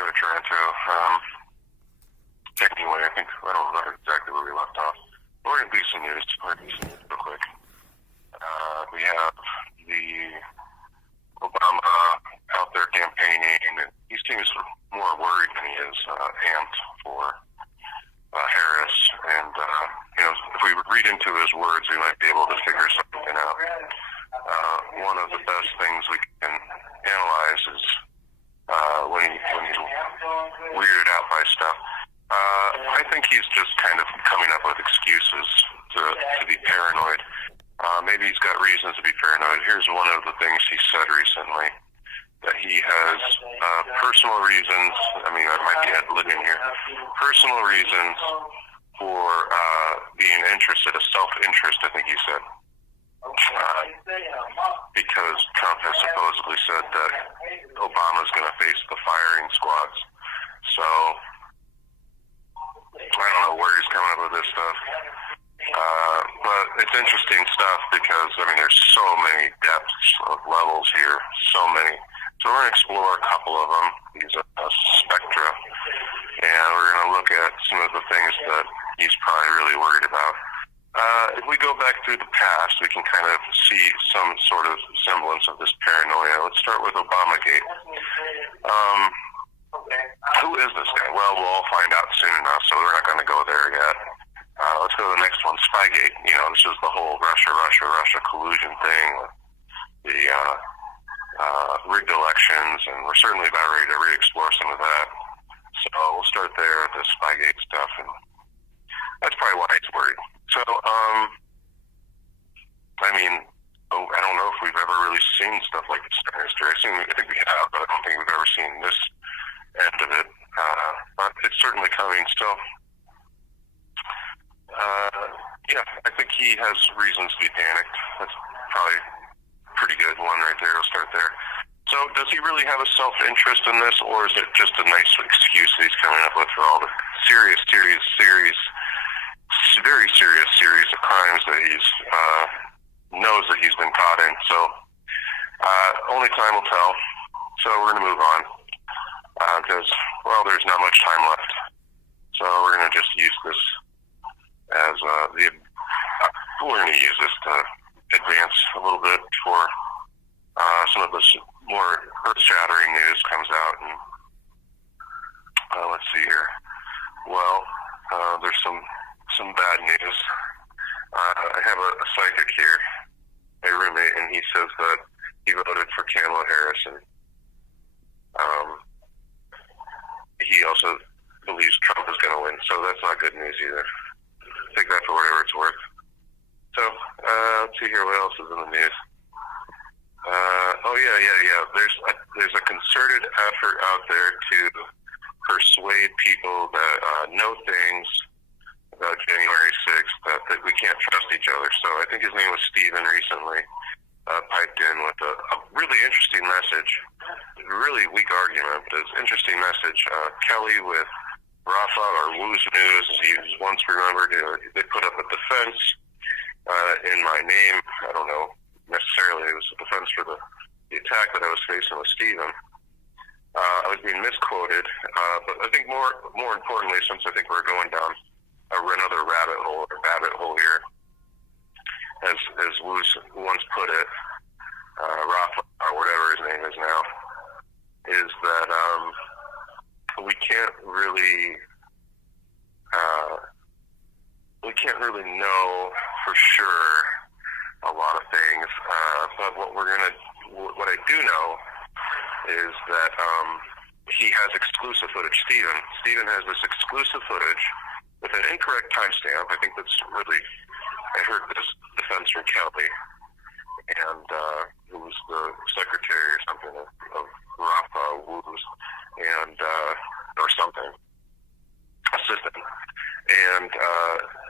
go to Toronto. Anyway, I don't remember exactly where we left off. We're going to do some news. Real quick. We have the Obama out there campaigning, and he seems more worried than he is amped for Harris. And, if we read into his words, we might be able to figure something out. One of the best things we can analyze is when he's weirded out by stuff. I think he's just kind of coming up with excuses to be paranoid. Maybe he's got reasons to be paranoid. Here's one of the things he said recently, that he has personal reasons, I might be ad-libbing here, personal reasons for being interested, a self-interest, I think he said. Because Trump has supposedly said that Obama's going to face the firing squads. So, I don't know where he's coming up with this stuff. But it's interesting stuff because, there's so many depths of levels here, so many. So we're going to explore a couple of them, these spectra, and we're going to look at some of the things that he's probably really worried about. If we go back through the past, we can kind of see some sort of semblance of this paranoia. Let's start with Obamagate. Who is this guy? Well, we'll all find out soon enough, so we're not going to go there yet. Let's go to the next one, Spygate. This is the whole Russia collusion thing, the rigged elections, and we're certainly about ready to re-explore some of that. So we'll start there with the Spygate stuff, and that's probably why he's worried. So, I don't know if we've ever really seen stuff like this in history. I think we have, but I don't think we've ever seen this end of it. But it's certainly coming still. I think he has reasons to be panicked. That's probably a pretty good one right there. We'll start there. So does he really have a self-interest in this, or is it just a nice excuse that he's coming up with for all the very serious series of crimes that he's knows that he's been caught in? So only time will tell. So we're going to move on because, there's not much time left. So we're going to just use this as we're going to use this to advance a little bit before some of this more earth-shattering news comes out. And let's see here. Well, there's some bad news. I have a psychic here, my roommate, and he says that he voted for Kamala Harris, and he also believes Trump is going to win, so that's not good news either. Take that for whatever it's worth. So, let's see here, what else is in the news? There's a concerted effort out there to persuade people that know things about January 6th that we can't trust each other. So I think his name was Steven recently piped in with a really interesting message, really weak argument, but it's an interesting message. Kelly with Rafa or Wu's News, he was once remembered, they put up a defense in my name. I don't know necessarily, it was a defense for the attack that I was facing with Steven. I was being misquoted, but I think more importantly, since I think we're going down another rabbit hole here, as Wu once put it, Rafa, or whatever his name is now, is that we can't really know for sure a lot of things, but what I do know is that he has exclusive footage. Steven has this exclusive footage with an incorrect timestamp. I think that's really, I heard this defense from Kelly, and who was the secretary or something of Rafa Wu's, and or something, assistant. And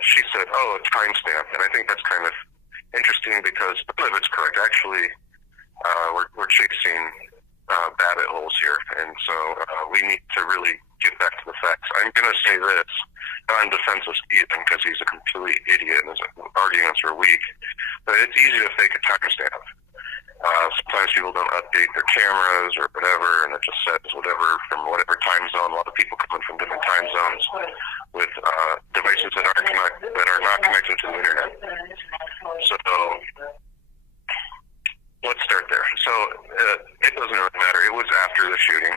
she said, a timestamp. And I think that's kind of interesting because none of it's correct. Actually, we're chasing rabbit holes here. And so we need to really get back to the facts. I'm going to say this, not in defense of Stephen, because he's a complete idiot and his arguments are weak, but it's easy to fake a timestamp. Sometimes people don't update their cameras or whatever, and it just says whatever from whatever time zone. A lot of people coming from different time zones with devices that are not connected to the internet. So let's start there. So it doesn't really matter. It was after the shooting,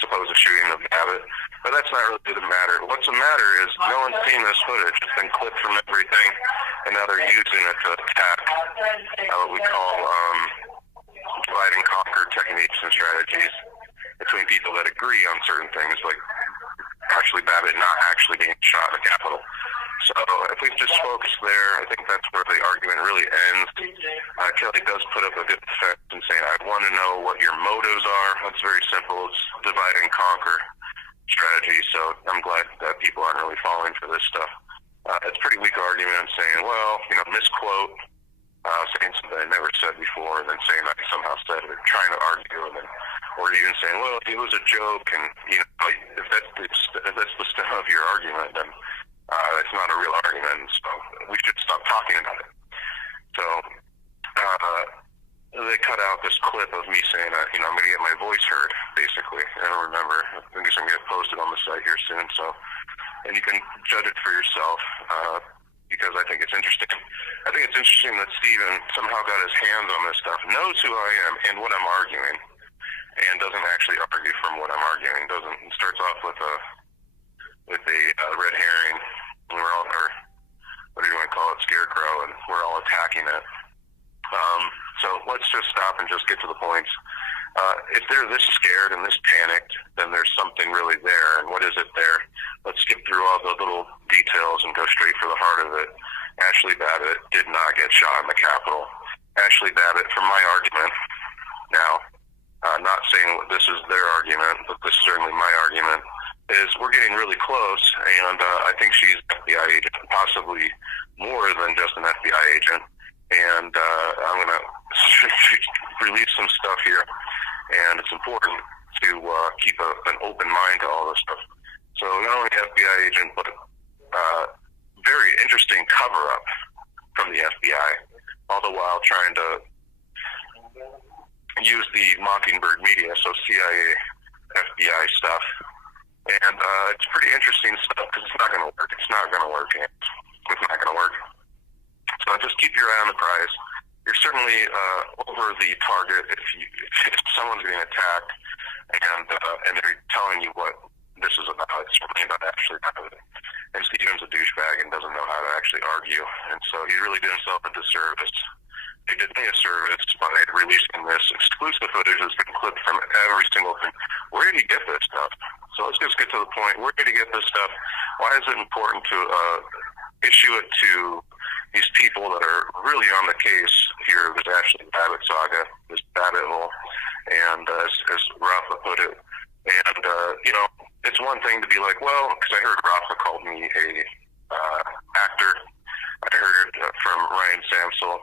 supposed shooting of Babbitt, but that's not really the matter. What's the matter is no one's seen this footage. It's been clipped from everything, and now they're using it to attack what we call divide and conquer techniques and strategies between people that agree on certain things, like actually Babbitt not actually being shot in the Capitol. So if we just focus there, I think that's where the argument really ends. Kelly does put up a good defense and saying, I want to know what your motives are. That's very simple. It's divide and conquer strategy. So I'm glad that people aren't really falling for this stuff. It's a pretty weak argument saying, well, misquote, saying something I never said before, and then saying I somehow said it, trying to argue, and then, or even saying, well, it was a joke, and if that's the stem of your argument, then it's not a real argument, so we should stop talking about it. So they cut out this clip of me saying, I'm going to get my voice heard, basically. I don't remember. I think it's going to get posted on the site here soon, and you can judge it for yourself, because I think it's interesting. I think it's interesting that Stephen somehow got his hands on this stuff, knows who I am and what I'm arguing, and doesn't actually argue from what I'm arguing. Starts off with a red herring, and we're all, or what do you want to call it, scarecrow, and we're all attacking it. So let's just stop and just get to the points. If they're this scared and this panicked, then there's something really there. And what is it there? Let's skip through all the little details and go straight for the heart of it. Ashley Babbitt did not get shot in the Capitol. Ashley Babbitt, from my argument, now, not saying this is their argument, but this is certainly my argument, is we're getting really close, and I think she's an FBI agent, possibly more than just an FBI agent. And I'm going to release some stuff here, and it's important to keep an open mind to all this stuff. So not only FBI agent, but very interesting cover-up from the FBI, all the while trying to use the Mockingbird media, so CIA, FBI stuff. And it's pretty interesting stuff, because it's not going to work. It's not going to work. It's not going to work. So just keep your eye on the prize. You're certainly over the target if someone's being attacked and they're telling you what this is about. It's really about actually having it. And Stephen's a douchebag and doesn't know how to actually argue. And so he really did himself a disservice. He did me a service by releasing this exclusive footage that's been clipped from every single thing. Where did he get this stuff? So let's just get to the point. Where did he get this stuff? Why is it important to issue it to these people that are really on the case here, this Ashley Babbitt saga, this Babbittville, and as Rafa put it, and it's one thing to be like, well, because I heard Rafa called me a actor. I heard from Ryan Samsel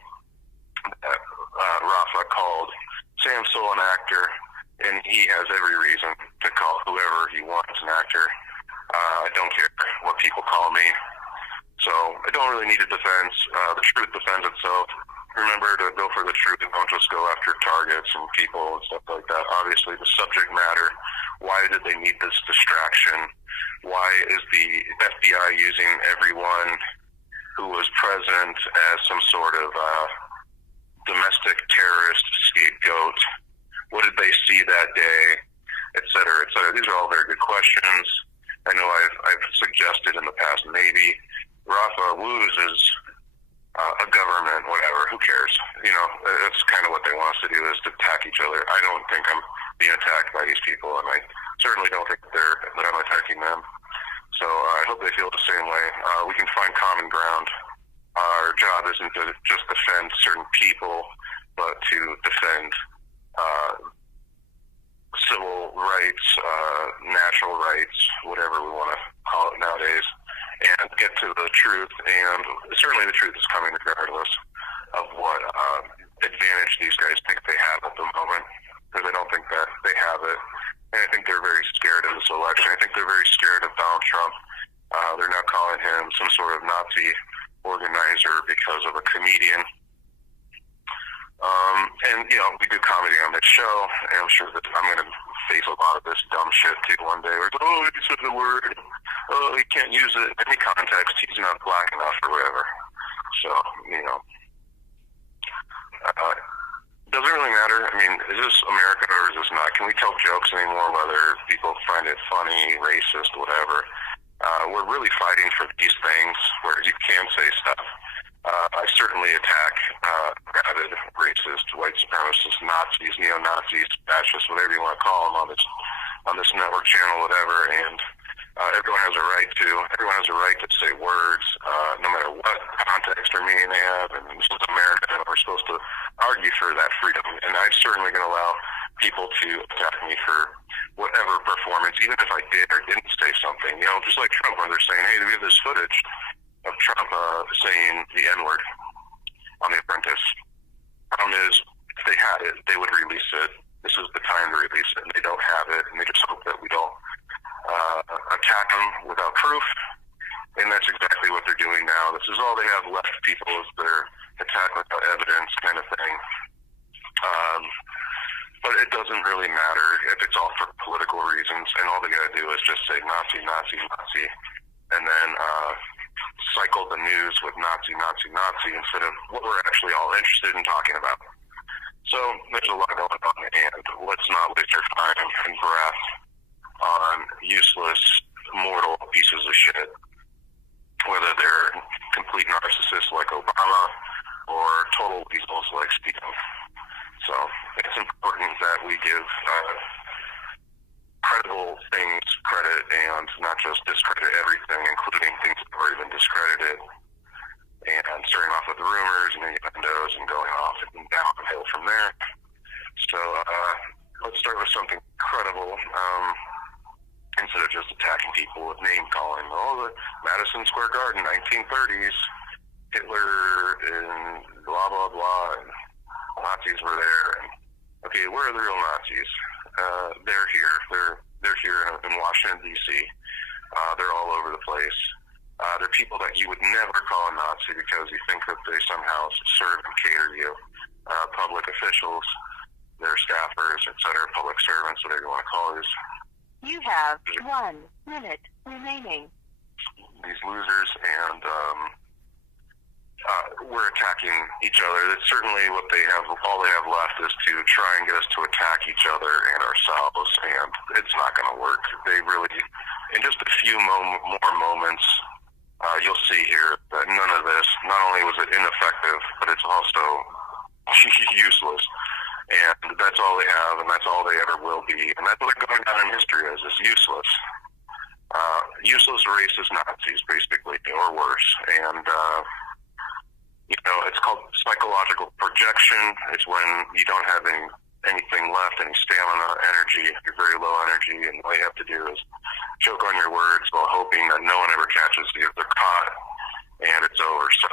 that Rafa called Samsel an actor, and he has every reason to call whoever he wants an actor. I don't care what people call me. So I don't really need a defense. The truth defends itself. Remember to go for the truth and don't just go after targets and people and stuff like that. Obviously, the subject matter, why did they need this distraction? Why is the FBI using everyone who was present as some sort of domestic terrorist scapegoat? What did they see that day, et cetera, et cetera? These are all very good questions. I know I've suggested in the past maybe Rafa Woos is a government, whatever, who cares? That's kind of what they want us to do, is to attack each other. I don't think I'm being attacked by these people, and I certainly don't think that I'm attacking them. So I hope they feel the same way. We can find common ground. Our job isn't to just defend certain people, but to defend civil rights, natural rights, whatever we want to call it nowadays, and get to the truth. And certainly the truth is coming regardless of what advantage these guys think they have at the moment, because I don't think that they have it. And I think they're very scared of this election. I think they're very scared of Donald Trump. They're now calling him some sort of Nazi organizer because of a comedian. And we do comedy on this show, and I'm sure that I'm going to face a lot of this dumb shit too one day. Where, he said the word. Oh, he can't use it in any context. He's not black enough or whatever. So, doesn't really matter. I mean, is this America or is this not? Can we tell jokes anymore, whether people find it funny, racist, whatever? We're really fighting for these things where you can say stuff. I certainly attack rabid, racist, white supremacists, Nazis, neo-Nazis, fascists, whatever you want to call them on this network channel, whatever, and everyone has a right to say words, no matter what context or meaning they have, and this is America, and we're supposed to argue for that freedom, and I'm certainly going to allow people to attack me for whatever performance, even if I did or didn't say something, just like Trump, where they're saying, hey, do we have this footage of Trump saying the N-word on The Apprentice? Problem is, if they had it, they would release it. This is the time to release it, and they don't have it, and they just hope that we don't attack them without proof, and that's exactly what they're doing now. This is all they have left, people, is their attack without evidence kind of thing. But it doesn't really matter if it's all for political reasons, and all they got to do is just say Nazi, Nazi, Nazi, and then cycle the news with Nazi, Nazi, Nazi instead of what we're actually all interested in talking about. So there's a lot going on, and let's not waste our time and breath on useless, mortal pieces of shit, whether they're complete narcissists like Obama or total weasels like Steve. So it's important that we give credible things credit and not just discredit everything, including things that have already been discredited, and starting off with rumors and innuendos and going off and downhill from there. So let's start with something credible, instead of just attacking people with name calling. The Madison Square Garden, 1930s, Hitler and blah blah blah, and Nazis were there. And, okay, where are the real Nazis? They're here. They're here in Washington D.C. They're all over the place. They're people that you would never call a Nazi because you think that they somehow serve and cater to you. Public officials, their staffers, etc., public servants, whatever you want to call these. You have 1 minute remaining. These losers, and we're attacking each other. That's certainly what they have. All they have left is to try and get us to attack each other and ourselves, and it's not going to work. They really, in just a few more moments, you'll see here that none of this, not only was it ineffective, but it's also useless. And that's all they have, and that's all they ever will be. And that's what they're going down in history as, is useless. Useless racist Nazis, basically, or worse. And, it's called psychological projection. It's when you don't have anything left, any stamina, energy, you're very low energy, and all you have to do is choke on your words while hoping that no one ever catches you. They're caught, and it's over. So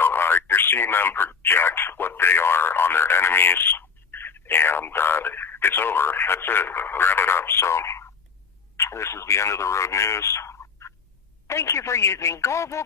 you're seeing them project what they are on their enemies, and it's over. That's it. Wrap it up. So this is the end of the road news. Thank you for using Global